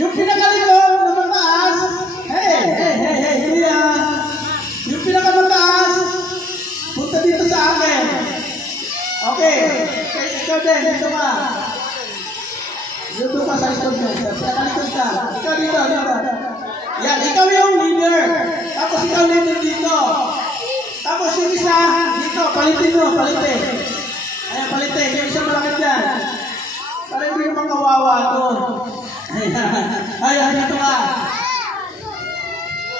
Yung pinakalikod na mataas, kuya. Yung pinakamataas, punta dito sa akin. Okay. Ikaw din, dito ka. Dito ka sa likod mo. Pinakalikod ka. Ikaw dito. Yan, ikaw yung leader. Tapos ikaw leader dito. Tapos yung isa, dito, palitin mo, palitin. Ayan, palitin. Yung isa malaki dyan. Para hindi naman kawawa doon. Ayan, dito ka.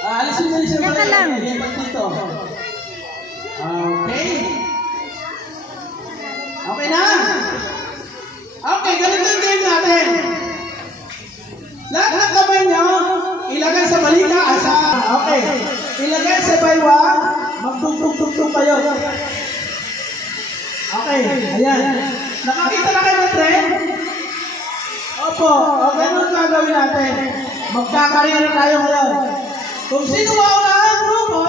Alisin mo yung Yan ka lang. dito. Okay. Okay na? Okay, ganito yung game natin. Lahat ng kamay nyo, ilagay sa balita. Okay. Ilagay sa baywa, magtugtog-tugtog kayo. Okay, ayan. Nakakita na kayo ng trend? Opo, okay nun gagawin natin. Magkakarira tayo ngayon. Kung sino mauna ang grupo,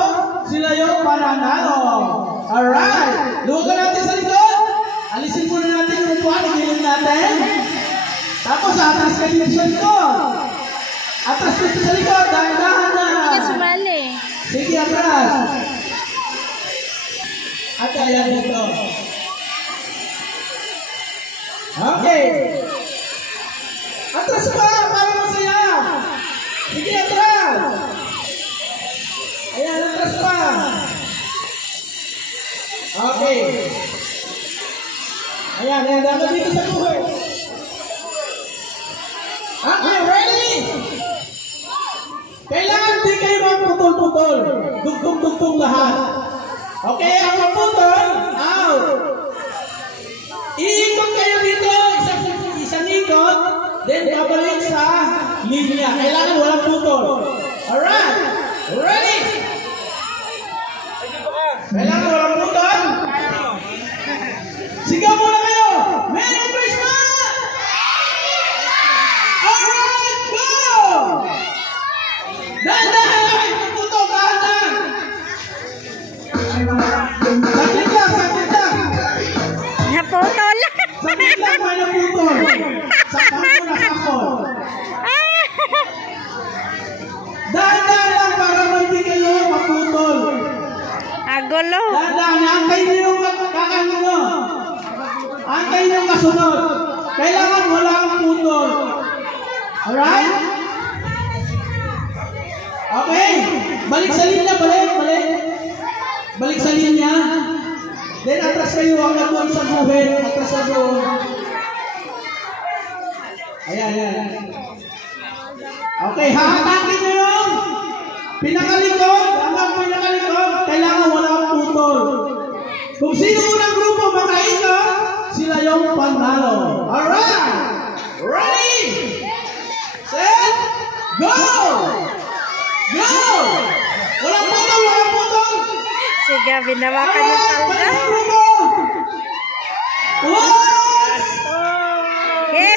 sila yung pananalo. Alright, luwagan natin sa likod. Alisin muna natin yung upuan, igilin natin. Tapos atras kayo dito sa likod. Atras dito sa likod, dahan-dahan na. Hindi ka sumali. Sige, atras. At ayan dito. Okay. Atras pa, para masaya. Sige, atras. Ayan, atras pa. Okay. Ayan, dapat dito sa buhay. Okay, ready? Kailangan di kayo magputol-putol. Dugtong-dugtong lahat. Okay, ang maputol, out. Iikot kayo dito, isang ikot, then babalik sa linya. Kailangan walang putol. Alright, ready? Kailangan walang putol? Sigaw muna kayo! Merry Christmas! Alright, go! Dahan-dahan kami! Putol, dahan-dahan! Sakit lang! Naputol. Sakit lang, may naputol! Sakol! Dahan-dahan lang para hindi kayo maputol! Agulo. Dahan-dahan, antay niyo yung kakanino! Antay niyo yung kasunod! Kailangan wala ang putol! Alright? Okay? Balik sa linya, balik! Balik sa linya. Then atras kayo hanggang doon sa buhit. Atras sa doon. Ayan. Okay, hahatakin nyo yung pinakalikod. Hanggang pinakalikod, kailangan wala ang putol. Kung sino unang grupo makaikot, sila yung panalo. Alright! Ready! Set! Go! Go! Walang putol! Sige, binawakan yung palda. Okay,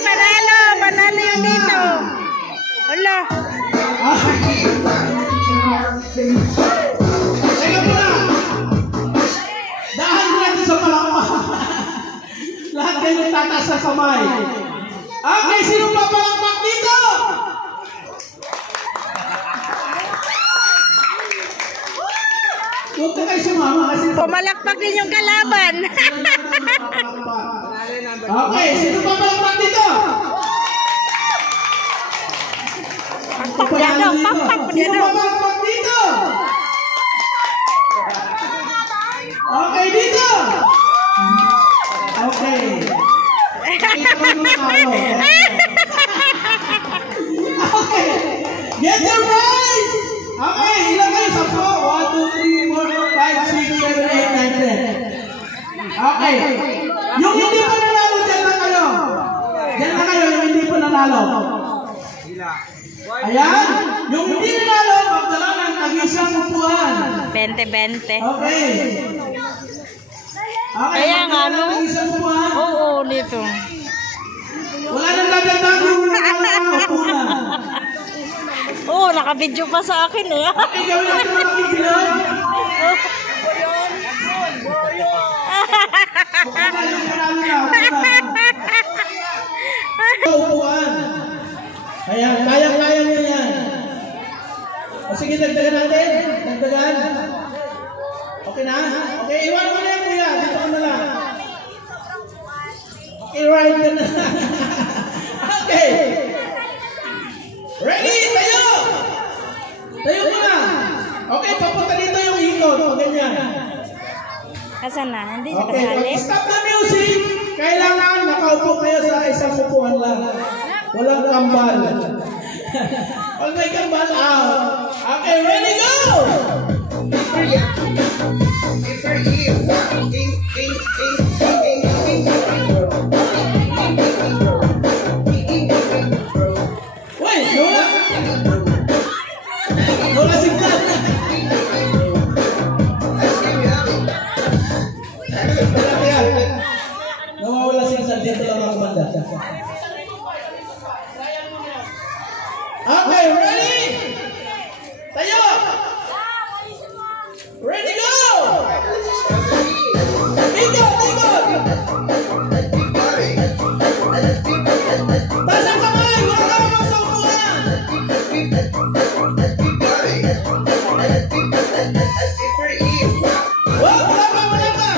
manalo yung dito. Hala. Teka muna. Dahan natin sa palakpak. Lahat kayo tataas sa kamay. Okay, sino papalakpak dito? Huwag ka kayo sumama kasi Pumalakpak din yung kalaban. okay, sino papalakpak dito? Pakpak dia dong, pakpak dia Sino dong. papalakpak dito? Okay, dito. Okay. Okay. Get your prize! Okay, ilan kayo? 10, 1, 2, 3, 4, 5, 6, 7, 8, 9, 10. Okay. Yung hindi pa nanalo, dyan na kayo. Dyan na kayo, yung hindi pa nanalo. Ayan. Yung hindi nanalo, magdala ng tag-isang upuan. 20-20. Okay. Kaya nga, no? Tag-isang upuan. Oo, dito. Wala nang dadagdag yung upuan. Oo, nakabidyo pa sa akin eh. Okay, gawin natin ang makikilan. Upuan yung panalo na. Upuan. Ayan, kaya-kaya nyo yan. O sige, dagdagan natin. Dagdagan. Okay na? Okay, iwan mo na yan, kuya. Dito ka na lang. Okay, right ka na. Okay. Ready? Tayo! Tayo mo na. Okay, papunta dito yung ikot. O, ganyan. Asan na? Hindi siya Okay, kasali? pag-stop na music, kailangan nakaupo kayo sa isang upuan lang. Walang kambal. Pag may kambal, out. Okay, ready, go! Wait, wala. Wala signal. Nawawala signal dito lang ako banda. Okay, ready? Tayo! Ready, go! Ikot, ikot! Taas ang kamay! Huwag ka naman sa upuan! Wag! Wala ka! Wala ka!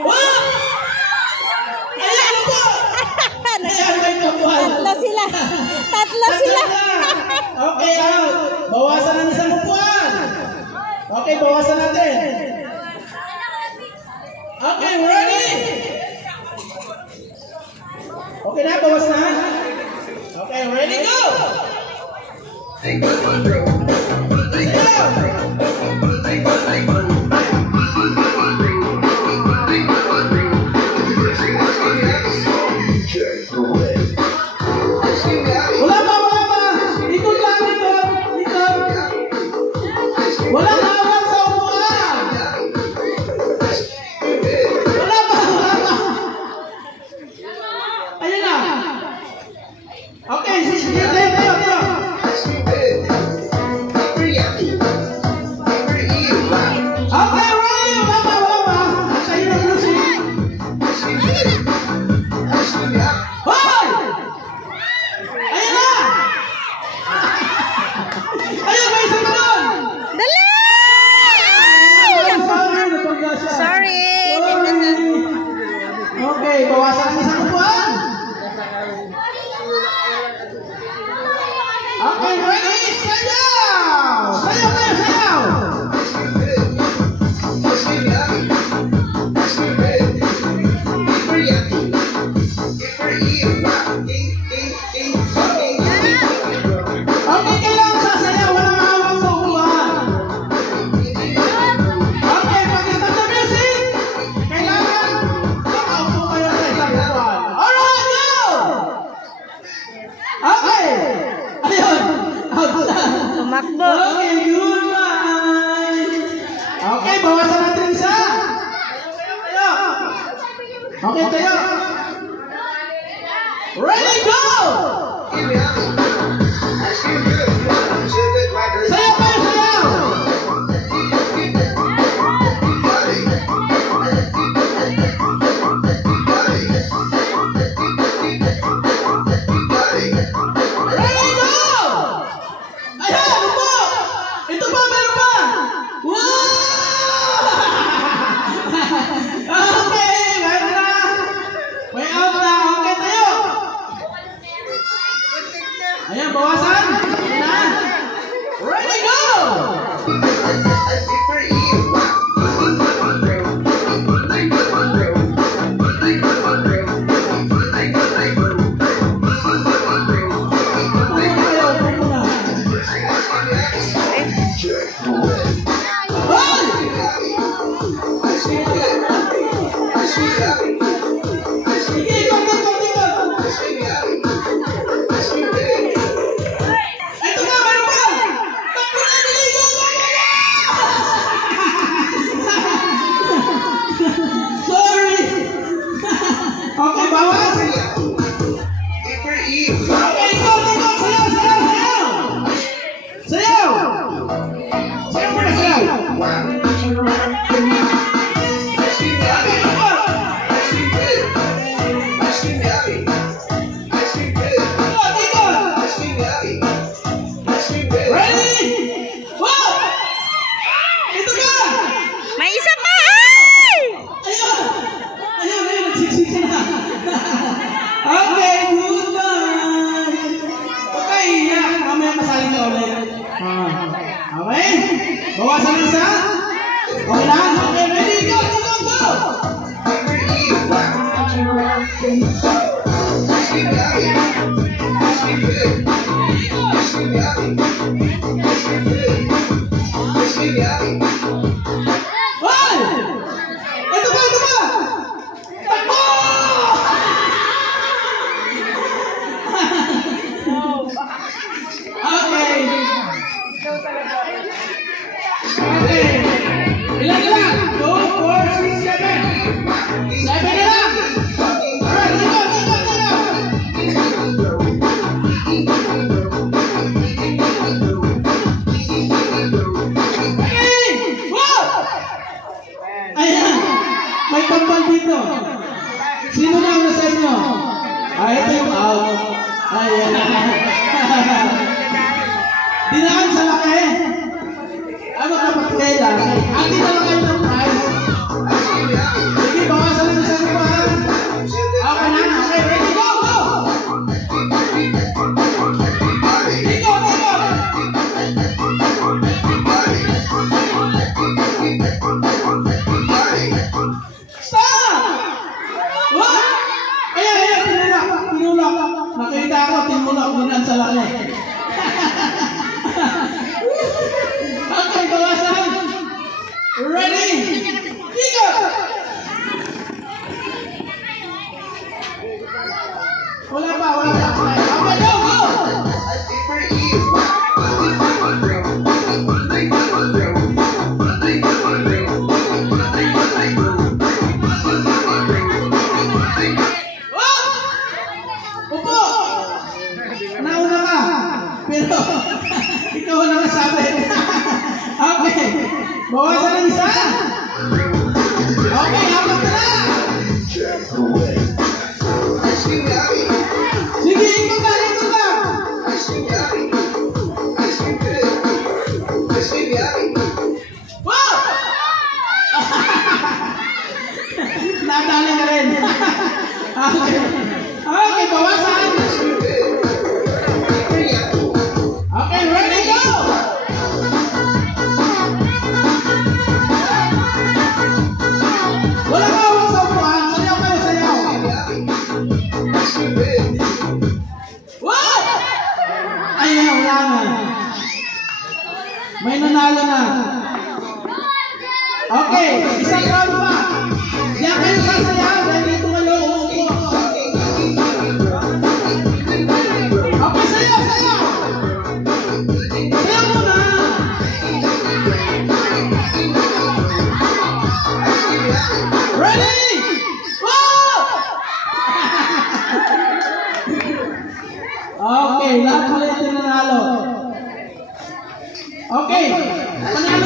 Wag! Ayan po! Ayan, may kapuhan! Tatlo sila. Tatlo sila. Okay, out. Bawasan ang isang upuan. Okay, bawasan natin. Okay, ready? Okay na, bawas na. Okay, ready, go! Wala pa, wala pa. Ikot lang, ikot. Ikot. Walang hawak sa upuan. Wala pa, wala pa. Ayun na. Okay, sige, tayo, tayo, tayo. Okay, ready. Wala pa, wala pa. Kayo na music. Hoy! Ayun na! Ayun, may isa pa doon! Dali! Sorry, napagka siya. Sorry. Okay, bawasan ang isang upuan. Okay, ready? Sayaw! Sayaw kayo, sayaw! Okay, kailangan sasayaw. Walang hawak sa upuan. Okay, pag-stop the music, kailangan nakaupo kayo sa isang upuan. Alright, go! Okay! Ayun! Out na! Tumakbo. Okay, goodbye! Okay, bawasan natin isa. Tayo! Okay, tayo! Ready, go! Sayaw kayo, sayaw! Ready, go! Ayan, ano po? Ito pa, meron pa! Wow! Okay, meron na! May out na! Okay, tayo! Ayan, bawasan! Ayan na! Ready, go! Tayo kayo, tayo na. Hoy! Sige, ikot, ikot, ikot! Ito na, meron pa! Takbo na, niligo ko! Sorry! Okay, bawas! Okay, ikot, ikot! Sayaw, sayaw, sayaw! Sayaw! Sayaw muna, sayaw! Okay, ikot! Ikot, ikot! Bawasan ng isa? Okay lang? Okay, ready? Go, go, go, go! Hoy! Ito ba, ito ba? Takbo! Okay. Okay. Ilan na lang? 2, 4, 6, 7. 7 na lang. Alright, dito, dito, dito. Okay! Wow! Ayan. May kambal dito. Sino na ang nasa inyo? Ito yung out. Ayan. Dinaan sa laki. Ano kapatid lang? Ati na lang kayo ng price. Sige, bawasan lang sa iba. Okay na. Okay, ready, go, go! Dito, dito! Stop! What? Ayan, ayan, tinulak. Tinulak. Nakita ko, tinulak. Dinaan sa laki. Okay, bawasan. Ready? Go! Wala pa, wala pa. Okay, go, go! Oh! Upo! Nauna ka. Pero, ikaw ang nakasabi. Okay. Bawasan ng isa. Okay, apat na lang. Sige, ikot ka, ikot ka. Wow! Nadali ka rin. Okay. Okay, bawasan. Okay, ready, go! Wala ka awang sa upuan. Sayaw kayo, sayaw. What? Ayan, wala na. May nanalo na. Okay, isang round pa. Diyan kayo sasayaw. Dahil dito kayo uupo. Okay, sayaw, sayaw. Sayaw muna. Ready? Woo! Okay, lahat ulit yung nanalo. Okay, panalo